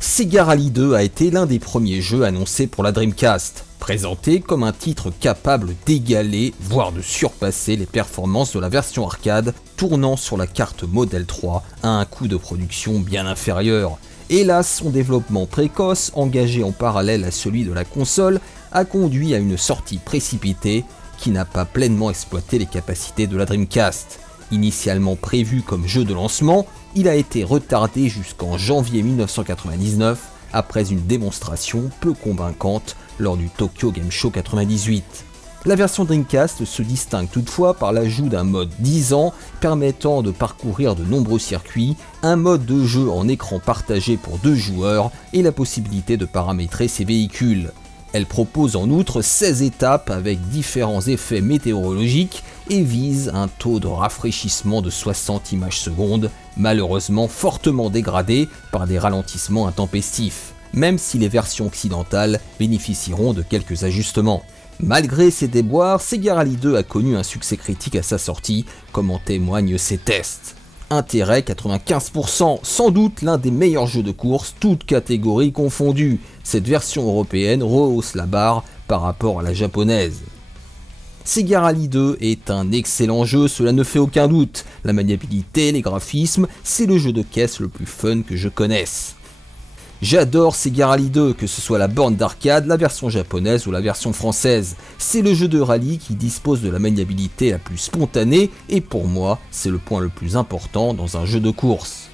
Sega Rally 2 a été l'un des premiers jeux annoncés pour la Dreamcast, présenté comme un titre capable d'égaler, voire de surpasser les performances de la version arcade, tournant sur la carte Model 3 à un coût de production bien inférieur. Hélas, son développement précoce, engagé en parallèle à celui de la console, a conduit à une sortie précipitée qui n'a pas pleinement exploité les capacités de la Dreamcast. Initialement prévu comme jeu de lancement, il a été retardé jusqu'en janvier 1999 après une démonstration peu convaincante lors du Tokyo Game Show 98. La version Dreamcast se distingue toutefois par l'ajout d'un mode 10 ans permettant de parcourir de nombreux circuits, un mode de jeu en écran partagé pour 2 joueurs et la possibilité de paramétrer ses véhicules. Elle propose en outre 16 étapes avec différents effets météorologiques et vise un taux de rafraîchissement de 60 images secondes, malheureusement fortement dégradé par des ralentissements intempestifs, même si les versions occidentales bénéficieront de quelques ajustements. Malgré ces déboires, Sega Rally 2 a connu un succès critique à sa sortie, comme en témoignent ses tests. Intérêt 95%, sans doute l'un des meilleurs jeux de course, toutes catégories confondues. Cette version européenne rehausse la barre par rapport à la japonaise. Sega Rally 2 est un excellent jeu, cela ne fait aucun doute. La maniabilité, les graphismes, c'est le jeu de caisse le plus fun que je connaisse. J'adore Sega Rally 2, que ce soit la borne d'arcade, la version japonaise ou la version française. C'est le jeu de rallye qui dispose de la maniabilité la plus spontanée et pour moi, c'est le point le plus important dans un jeu de course.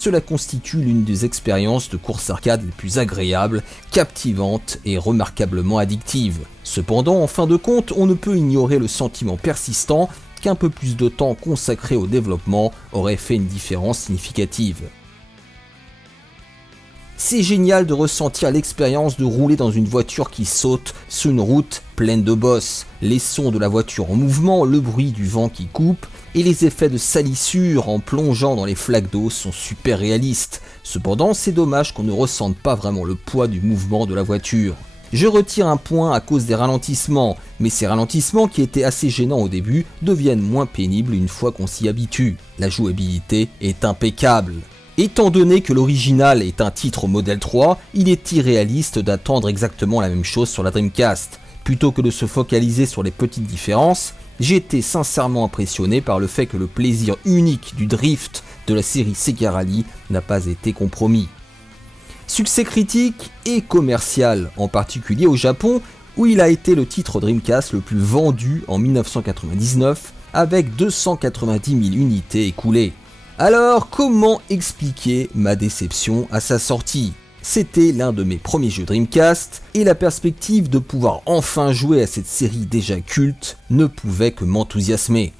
Cela constitue l'une des expériences de course arcade les plus agréables, captivantes et remarquablement addictives. Cependant, en fin de compte, on ne peut ignorer le sentiment persistant qu'un peu plus de temps consacré au développement aurait fait une différence significative. C'est génial de ressentir l'expérience de rouler dans une voiture qui saute sur une route pleine de bosses. Les sons de la voiture en mouvement, le bruit du vent qui coupe et les effets de salissure en plongeant dans les flaques d'eau sont super réalistes. Cependant, c'est dommage qu'on ne ressente pas vraiment le poids du mouvement de la voiture. Je retire un point à cause des ralentissements, mais ces ralentissements qui étaient assez gênants au début deviennent moins pénibles une fois qu'on s'y habitue. La jouabilité est impeccable. Étant donné que l'original est un titre au Model 3, il est irréaliste d'attendre exactement la même chose sur la Dreamcast. Plutôt que de se focaliser sur les petites différences, j'ai été sincèrement impressionné par le fait que le plaisir unique du drift de la série Sega Rally n'a pas été compromis. Succès critique et commercial, en particulier au Japon, où il a été le titre Dreamcast le plus vendu en 1999, avec 290 000 unités écoulées. Alors, comment expliquer ma déception à sa sortie ? C'était l'un de mes premiers jeux Dreamcast, et la perspective de pouvoir enfin jouer à cette série déjà culte ne pouvait que m'enthousiasmer.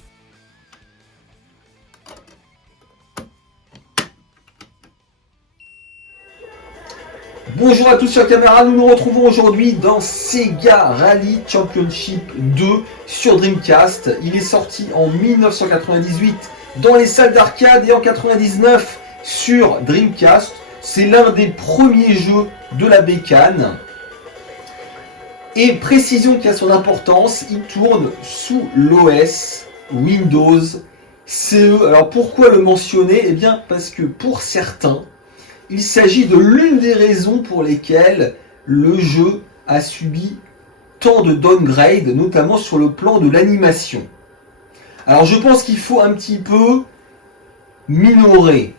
Bonjour à tous sur Caméra, nous nous retrouvons aujourd'hui dans Sega Rally Championship 2 sur Dreamcast. Il est sorti en 1998 dans les salles d'arcade et en 99 sur Dreamcast. C'est l'un des premiers jeux de la bécane. Et précision qui a son importance, il tourne sous l'OS Windows CE. Alors pourquoi le mentionner ? Eh bien parce que pour certains, il s'agit de l'une des raisons pour lesquelles le jeu a subi tant de downgrade, notamment sur le plan de l'animation. Alors je pense qu'il faut un petit peu minorer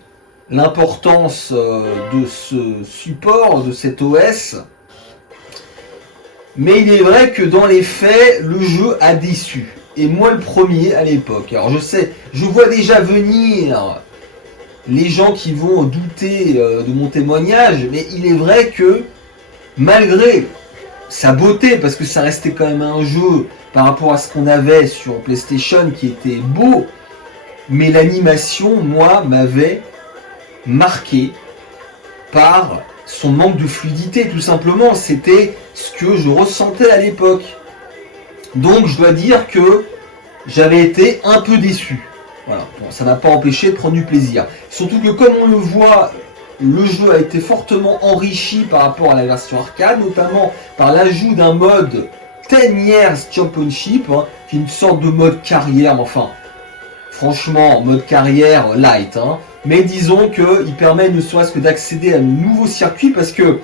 l'importance de ce support, de cet OS. Mais il est vrai que dans les faits, le jeu a déçu. Et moi le premier à l'époque. Alors je sais, je vois déjà venir les gens qui vont douter de mon témoignage, mais il est vrai que malgré sa beauté, parce que ça restait quand même un jeu par rapport à ce qu'on avait sur PlayStation qui était beau, mais l'animation, moi, m'avait marqué par son manque de fluidité, tout simplement. C'était ce que je ressentais à l'époque. Donc je dois dire que j'avais été un peu déçu. Voilà. Bon, ça n'a pas empêché de prendre du plaisir. Surtout que comme on le voit, le jeu a été fortement enrichi par rapport à la version arcade, notamment par l'ajout d'un mode 10 Years Championship, hein, qui est une sorte de mode carrière, mais enfin, franchement, mode carrière light, hein. Mais disons qu'il permet ne serait-ce que d'accéder à de nouveaux circuits, parce que,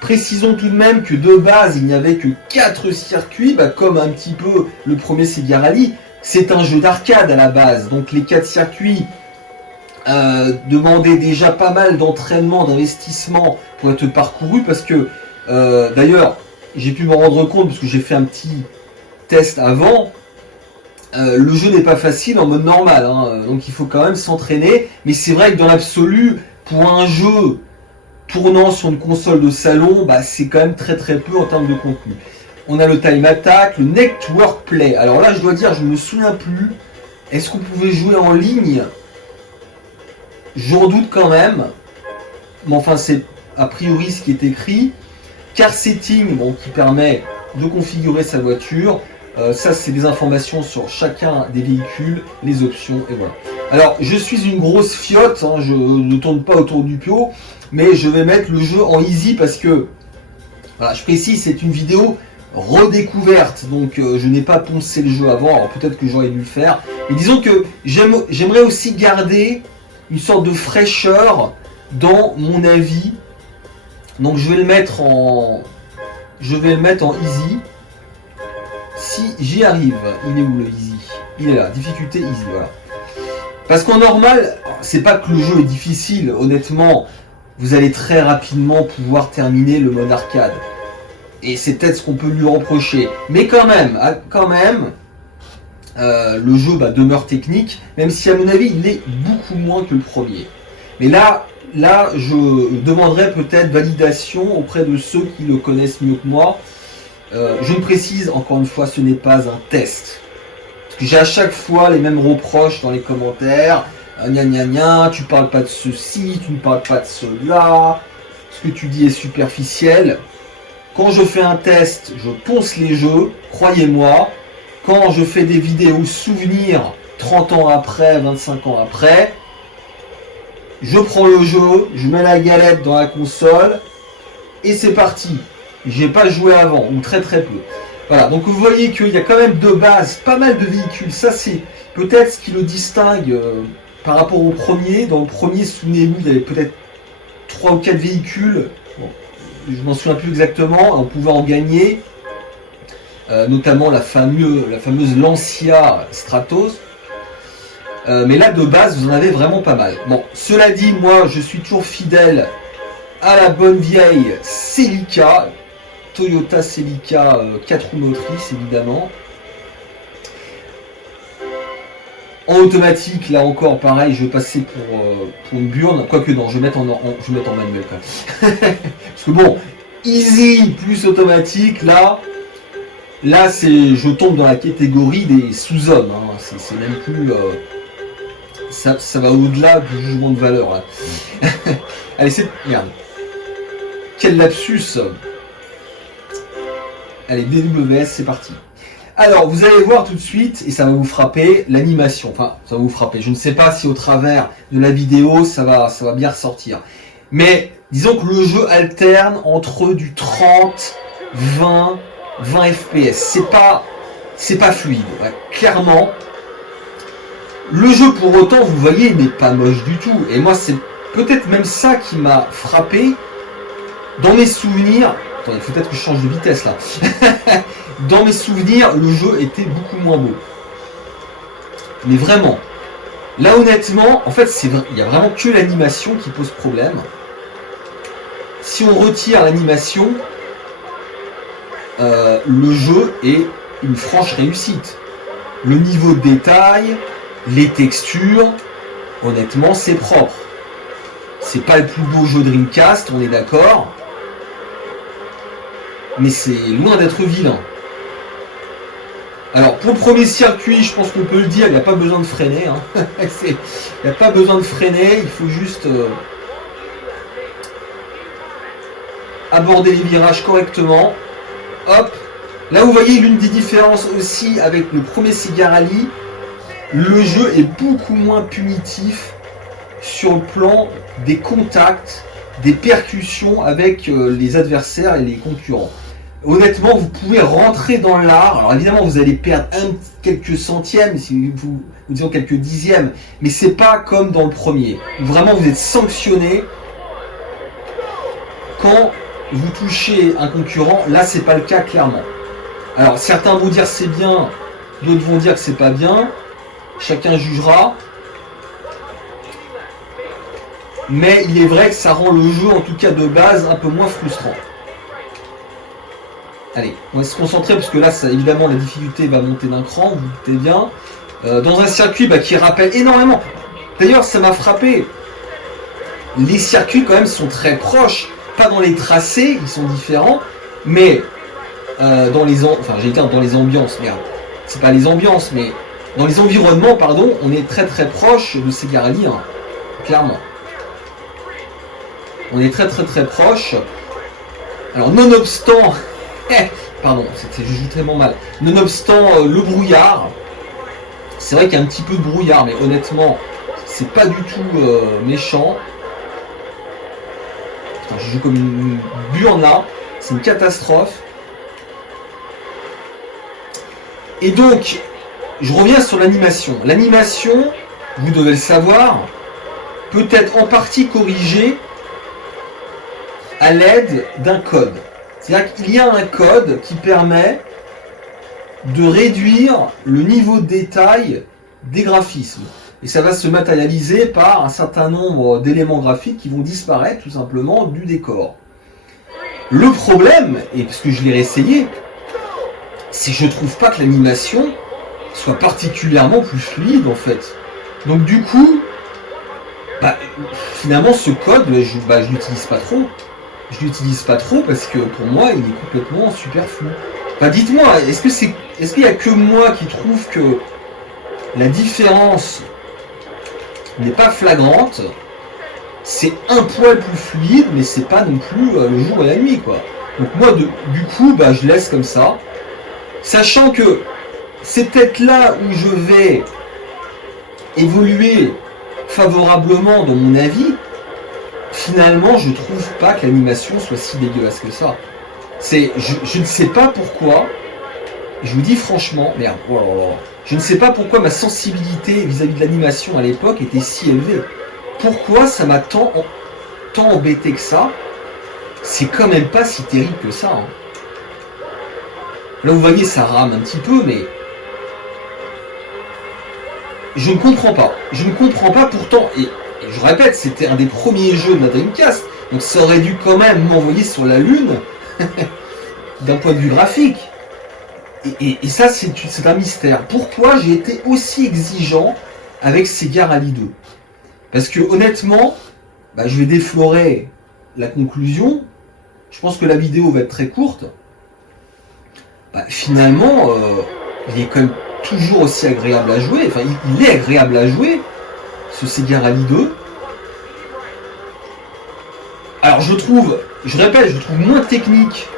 précisons tout de même que de base, il n'y avait que 4 circuits, bah, comme un petit peu le premier Sega Rally. C'est un jeu d'arcade à la base, donc les 4 circuits demandaient déjà pas mal d'entraînement, d'investissement pour être parcouru, parce que, d'ailleurs, j'ai pu me rendre compte, parce que j'ai fait un petit test avant, le jeu n'est pas facile en mode normal, hein, donc il faut quand même s'entraîner, mais c'est vrai que dans l'absolu, pour un jeu tournant sur une console de salon, bah, c'est quand même très très peu en termes de contenu. On a le time attack, le network play. Alors là, je dois dire, je ne me souviens plus. Est-ce qu'on pouvait jouer en ligne? J'en doute quand même. Mais enfin, c'est a priori ce qui est écrit. Car setting, bon, qui permet de configurer sa voiture. Ça, c'est des informations sur chacun des véhicules, les options, et voilà. Alors, je suis une grosse fiotte, hein, je ne tourne pas autour du pot, mais je vais mettre le jeu en easy parce que, voilà, je précise, c'est une vidéo redécouverte, donc je n'ai pas poncé le jeu avant, alors peut-être que j'aurais dû le faire. Mais disons que j'aimerais aussi garder une sorte de fraîcheur dans mon avis, donc je vais le mettre en easy. Si j'y arrive, il est où le easy? Il est là, difficulté easy, voilà. Parce qu'en normal, c'est pas que le jeu est difficile, honnêtement, vous allez très rapidement pouvoir terminer le mode arcade. Et c'est peut-être ce qu'on peut lui reprocher. Mais quand même, le jeu demeure technique, même si à mon avis il est beaucoup moins que le premier. Mais là je demanderai peut-être validation auprès de ceux qui le connaissent mieux que moi. Je ne précise, encore une fois, ce n'est pas un test. Parce que j'ai à chaque fois les mêmes reproches dans les commentaires. Gna gna gna, tu parles pas de ceci, tu ne parles pas de cela. Ce que tu dis est superficiel. Quand je fais un test, je ponce les jeux, croyez-moi. Quand je fais des vidéos souvenirs 30 ans après, 25 ans après, je prends le jeu, je mets la galette dans la console et c'est parti. J'ai pas joué avant, ou très très peu. Voilà, donc vous voyez qu'il y a quand même de base pas mal de véhicules. Ça c'est peut-être ce qui le distingue par rapport au premier. Dans le premier, souvenez-vous, il y avait peut-être 3 ou 4 véhicules. Bon, je m'en souviens plus exactement, on pouvait en gagner. Notamment la fameuse Lancia Stratos. Mais là de base vous en avez vraiment pas mal. Bon, cela dit, moi je suis toujours fidèle à la bonne vieille Celica, Toyota Celica 4 roues motrices évidemment. En automatique, là encore pareil, je vais passer pour une burne, quoique non, je vais mettre en manuel quand même. Parce que bon, easy plus automatique, là c'est, je tombe dans la catégorie des sous-hommes, hein. C'est même plus, ça va au-delà du jugement de valeur là. Allez, merde, quel lapsus. Allez, DWS, c'est parti. Alors, vous allez voir tout de suite, et ça va vous frapper, l'animation. Enfin, ça va vous frapper. Je ne sais pas si au travers de la vidéo, ça va bien ressortir. Mais, disons que le jeu alterne entre du 30, 20 FPS. C'est pas fluide, ouais, clairement. Le jeu, pour autant, vous voyez, n'est pas moche du tout. Et moi, c'est peut-être même ça qui m'a frappé. Dans mes souvenirs... Attendez, peut-être que je change de vitesse, là. Dans mes souvenirs, le jeu était beaucoup moins beau. Mais vraiment. Là, honnêtement, en fait, il n'y a vraiment que l'animation qui pose problème. Si on retire l'animation, le jeu est une franche réussite. Le niveau de détail, les textures, honnêtement, c'est propre. C'est pas le plus beau jeu Dreamcast, on est d'accord. Mais c'est loin d'être vilain. Alors, pour le premier circuit, je pense qu'on peut le dire, il n'y a pas besoin de freiner. Hein. Il n'y a pas besoin de freiner, il faut juste aborder les virages correctement. Hop. Là, vous voyez l'une des différences aussi avec le premier Sega Rally. Le jeu est beaucoup moins punitif sur le plan des contacts, des percussions avec les adversaires et les concurrents. honnêtement, vous pouvez rentrer dans l'art. Alors évidemment, vous allez perdre quelques centièmes, si vous disons quelques dixièmes, mais c'est pas comme dans le premier. Vraiment, vous êtes sanctionné quand vous touchez un concurrent. Là, c'est pas le cas clairement. Alors certains vont dire c'est bien, d'autres vont dire que c'est pas bien. Chacun jugera. Mais il est vrai que ça rend le jeu, en tout cas de base, un peu moins frustrant. Allez, on va se concentrer parce que là, ça, évidemment, la difficulté va monter d'un cran, vous vous doutez bien. Dans un circuit qui rappelle énormément. D'ailleurs, ça m'a frappé. Les circuits, quand même, sont très proches. Pas dans les tracés, ils sont différents. Mais dans les dans les ambiances, merde. C'est pas les ambiances, mais dans les environnements, pardon, on est très très proche de Sega Rally 1. Clairement. On est très très très proche. Alors, nonobstant... pardon, je joue tellement mal. Nonobstant le brouillard, c'est vrai qu'il y a un petit peu de brouillard, mais honnêtement, c'est pas du tout méchant. Putain, je joue comme une burne là, c'est une catastrophe. Et donc, je reviens sur l'animation. L'animation, vous devez le savoir, peut être en partie corrigée à l'aide d'un code. C'est-à-dire qu'il y a un code qui permet de réduire le niveau de détail des graphismes. Et ça va se matérialiser par un certain nombre d'éléments graphiques qui vont disparaître tout simplement du décor. Le problème, et parce que je l'ai réessayé, c'est que je trouve pas que l'animation soit particulièrement plus fluide en fait. Donc du coup, finalement ce code, je l'utilise pas trop. Je l'utilise pas trop parce que pour moi il est complètement superflu. Dites-moi, est-ce qu'il y a que moi qui trouve que la différence n'est pas flagrante? C'est un poil plus fluide, mais c'est pas non plus le jour et la nuit quoi. Donc moi du coup je laisse comme ça, sachant que c'est peut-être là où je vais évoluer favorablement dans mon avis. Finalement, je trouve pas que l'animation soit si dégueulasse que ça. Je ne sais pas pourquoi, je vous dis franchement, merde, je ne sais pas pourquoi ma sensibilité vis-à-vis de l'animation à l'époque était si élevée. Pourquoi ça m'a tant embêté que ça? C'est quand même pas si terrible que ça. Hein. Là, vous voyez, ça rame un petit peu, mais je ne comprends pas. Je ne comprends pas pourtant, et je répète, c'était un des premiers jeux de la Dreamcast, donc ça aurait dû quand même m'envoyer sur la Lune, d'un point de vue graphique. Et ça, c'est un mystère. Pourquoi j'ai été aussi exigeant avec Sega Rally 2? Parce que honnêtement, je vais déflorer la conclusion. Je pense que la vidéo va être très courte. Finalement, il est quand même toujours aussi agréable à jouer. Enfin, il est agréable à jouer, ce Sega Rally 2. Alors je trouve moins technique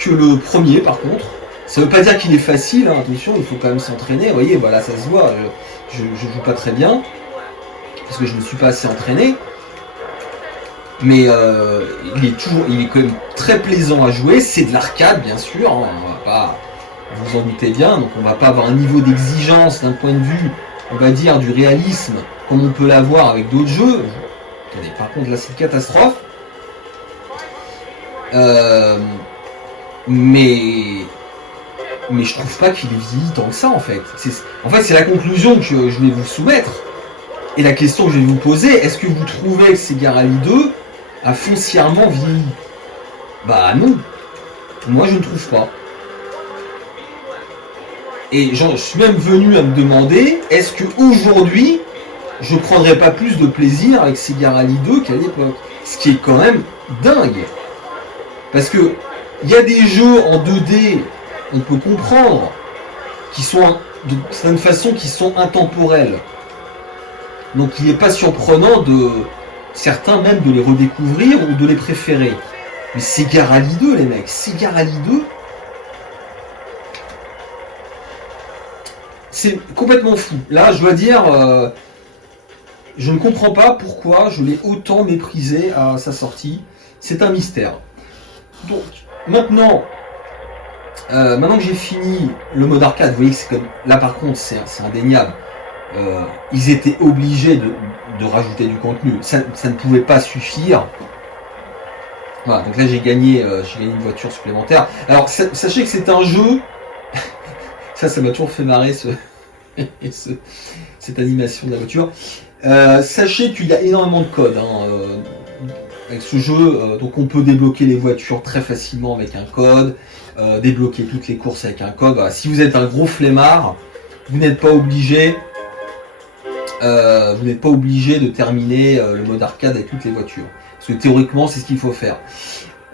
que le premier par contre. Ça veut pas dire qu'il est facile, hein, attention, il faut quand même s'entraîner. Vous voyez, voilà, ça se voit, je joue pas très bien, parce que je ne suis pas assez entraîné. Mais il est quand même très plaisant à jouer, c'est de l'arcade bien sûr, hein, on va pas, vous en doutez bien, donc on va pas avoir un niveau d'exigence d'un point de vue, on va dire, du réalisme, comme on peut l'avoir avec d'autres jeux. Attendez, par contre là c'est une catastrophe. Mais je trouve pas qu'il est vieilli tant que ça en fait. C'est la conclusion que je vais vous soumettre. Et la question que je vais vous poser, est-ce que vous trouvez que Sega Rally 2 a foncièrement vieilli? Non. Moi je ne trouve pas. Et je suis même venu à me demander, est-ce que aujourd'hui je prendrais pas plus de plaisir avec Sega Rally 2 qu'à l'époque? Ce qui est quand même dingue. Parce que il y a des jeux en 2D, on peut comprendre, qui sont de certaine façon qui sont intemporels. Donc il n'est pas surprenant de certains même de les redécouvrir ou de les préférer. Mais Sega Rally 2 les mecs, Sega Rally 2, c'est complètement fou. Là je dois dire, je ne comprends pas pourquoi je l'ai autant méprisé à sa sortie. C'est un mystère. Donc maintenant, maintenant que j'ai fini le mode arcade, vous voyez que c'est comme là par contre c'est indéniable. Ils étaient obligés de rajouter du contenu. Ça ne pouvait pas suffire. Voilà, donc là j'ai gagné une voiture supplémentaire. Alors sachez que c'est un jeu. ça m'a toujours fait marrer cette animation de la voiture. Sachez qu'il y a énormément de codes avec ce jeu. Donc on peut débloquer les voitures très facilement avec un code, débloquer toutes les courses avec un code. Voilà. Si vous êtes un gros flemmard, vous n'êtes pas obligé. De terminer le mode arcade avec toutes les voitures. Parce que théoriquement, c'est ce qu'il faut faire.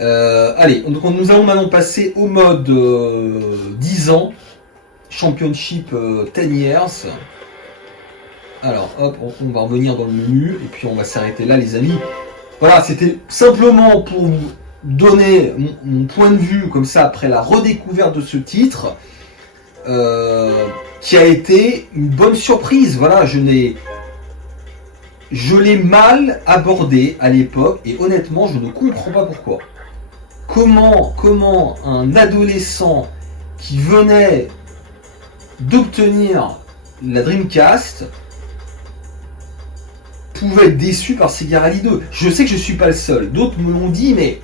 Allez, donc nous allons maintenant passer au mode 10 ans. Championship 10 years. Alors, hop, on va revenir dans le menu. Et puis, on va s'arrêter là, les amis. Voilà, c'était simplement pour vous donner mon point de vue, comme ça, après la redécouverte de ce titre. Qui a été une bonne surprise. Voilà, je l'ai mal abordé à l'époque et honnêtement, je ne comprends pas pourquoi. Comment un adolescent qui venait d'obtenir la Dreamcast pouvait être déçu par Sega Rally 2. Je sais que je suis pas le seul. D'autres me l'ont dit, mais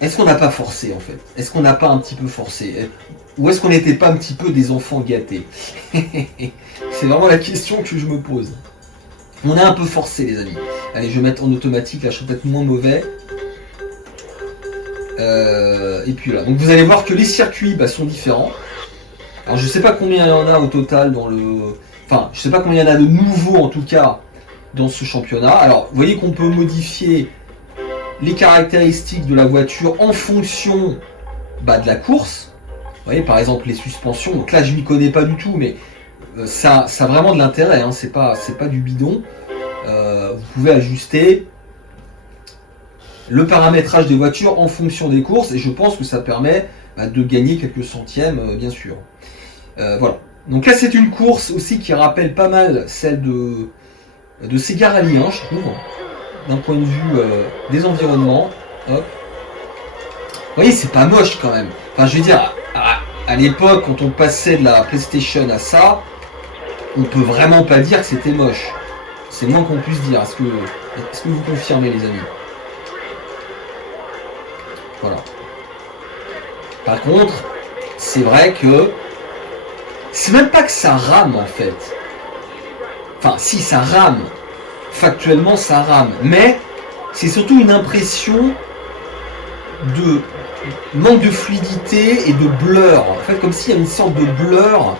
est-ce qu'on n'a pas forcé en fait? Est-ce qu'on n'a pas un petit peu forcé? Ou est-ce qu'on n'était pas un petit peu des enfants gâtés? C'est vraiment la question que je me pose. On est un peu forcé, les amis. Allez, je vais mettre en automatique, là je serai peut-être moins mauvais. Et puis là, donc vous allez voir que les circuits sont différents. Alors je sais pas combien il y en a au total dans le... Enfin, je sais pas combien il y en a de nouveaux en tout cas dans ce championnat. Alors, vous voyez qu'on peut modifier les caractéristiques de la voiture en fonction de la course. Vous voyez, par exemple, les suspensions. Donc là, je m'y connais pas du tout, mais ça a vraiment de l'intérêt. Hein. C'est pas du bidon. Vous pouvez ajuster le paramétrage des voitures en fonction des courses, et je pense que ça permet de gagner quelques centièmes, bien sûr. Voilà. Donc là, c'est une course aussi qui rappelle pas mal celle de Sega Rally 1, je trouve, d'un point de vue des environnements. Hop. Vous voyez, c'est pas moche quand même. Enfin, je veux dire, à l'époque, quand on passait de la PlayStation à ça, on peut vraiment pas dire que c'était moche. C'est moins qu'on puisse dire. Est-ce que vous confirmez, les amis? Voilà. Par contre, c'est vrai que c'est même pas que ça rame en fait. Enfin, si ça rame, factuellement ça rame, mais c'est surtout une impression de manque de fluidité et de blur. En fait, comme s'il y a une sorte de blur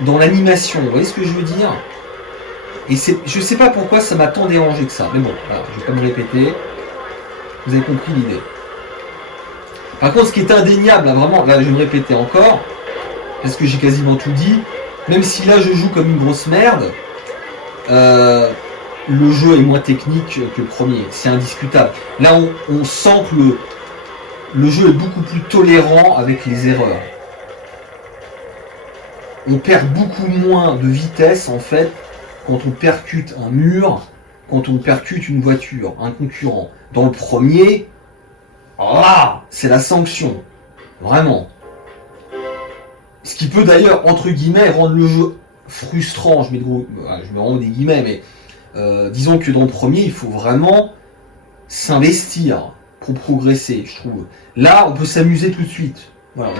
dans l'animation. Vous voyez ce que je veux dire? Et je sais pas pourquoi ça m'a tant dérangé que ça. Mais bon, voilà, je vais pas me répéter. Vous avez compris l'idée. Par contre, ce qui est indéniable, là, vraiment, là je vais me répéter encore, parce que j'ai quasiment tout dit, même si là je joue comme une grosse merde, le jeu est moins technique que le premier, c'est indiscutable. Là on sent que le jeu est beaucoup plus tolérant avec les erreurs. On perd beaucoup moins de vitesse en fait quand on percute un mur, quand on percute une voiture, un concurrent. Dans le premier, c'est la sanction, vraiment. Ce qui peut d'ailleurs, entre guillemets, rendre le jeu frustrant. Je me rends des guillemets, mais disons que dans le premier, il faut vraiment s'investir pour progresser, je trouve. Là, on peut s'amuser tout de suite. Voilà,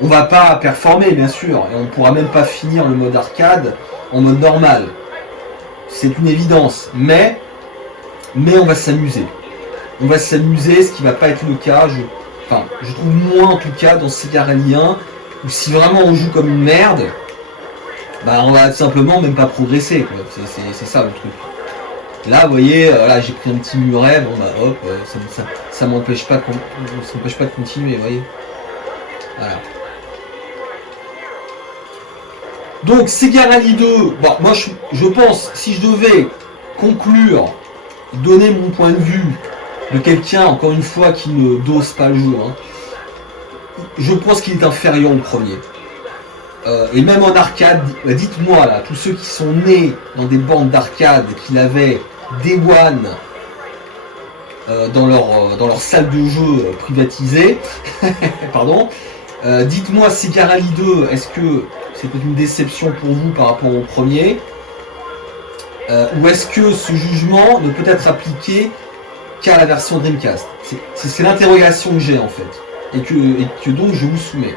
on va pas performer, bien sûr, et on pourra même pas finir le mode arcade en mode normal. C'est une évidence, mais on va s'amuser. On va s'amuser, ce qui va pas être le cas, je trouve moins en tout cas dans Sega Rally 1, où si vraiment on joue comme une merde, on va tout simplement même pas progresser, quoi. C'est ça le truc. Là, vous voyez, là j'ai pris un petit muret, hop, ça m'empêche pas de continuer, vous voyez. Voilà. Donc Sega Rally 2, moi je pense, si je devais conclure, donner mon point de vue de quelqu'un, encore une fois, qui ne dose pas le jeu, je pense qu'il est inférieur au premier. Et même en arcade, dites-moi là, tous ceux qui sont nés dans des bandes d'arcade, qui l'avaient Day One, dans leur salle de jeu privatisée. Pardon. Dites-moi, Sega Rally 2, est-ce que c'était une déception pour vous par rapport au premier, ou est-ce que ce jugement ne peut être appliqué qu'à la version Dreamcast? C'est l'interrogation que j'ai en fait, et que donc je vous soumets.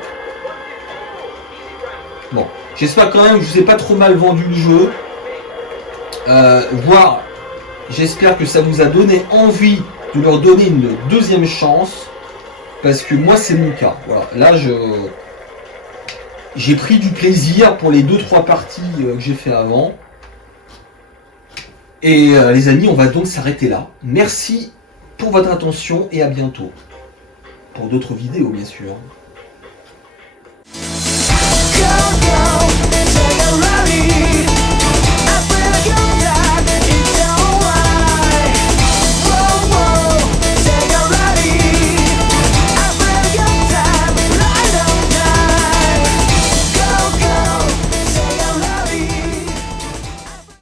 Bon, j'espère quand même que je vous ai pas trop mal vendu le jeu, voire j'espère que ça vous a donné envie de leur donner une deuxième chance, parce que moi c'est mon cas. Voilà, là j'ai pris du plaisir pour les 2-3 parties que j'ai fait avant. Et les amis, on va donc s'arrêter là. Merci pour votre attention et à bientôt. Pour d'autres vidéos bien sûr.